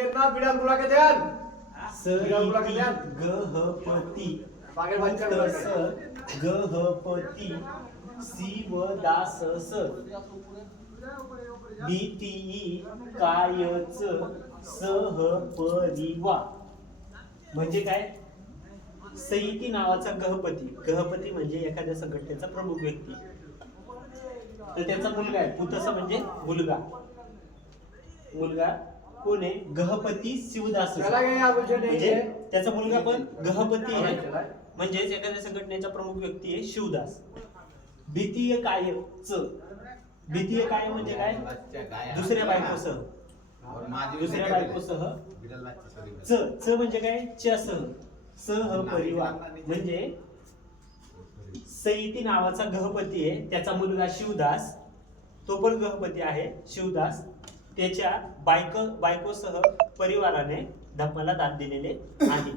कितना बिना बुला के ध्यान गहपती आगे बच्चा गहपती शिवदास द्वितीय कायच सहपरिवार म्हणजे काय? सईती नावाचा गहपती, गहपती म्हणजे एखाद्या संघटनेचा प्रमुख व्यक्ती, तर त्याचा मुलगा आहे. पुतस म्हणजे मुलगा, मुलगा कोण आहे? गहपती शिवदास, म्हणजे त्याचा मुलगा पण गहपती आहे, म्हणजेच एखाद्या संघटनेचा प्रमुख व्यक्ती आहे शिवदास. द्वितीय काय द्वितीय काय म्हणजे काय? दुसऱ्या बायकोसह, दुसऱ्या बायकोसह. च म्हणजे काय? च्यासह, सहपरिवार म्हणजे सईती नावाचा गहपती आहे, त्याचा मुलगा शिवदास, तो पण गहपती आहे शिवदास, त्याच्या बायकोसह परिवाराने धम्माला दान दिलेले आहे.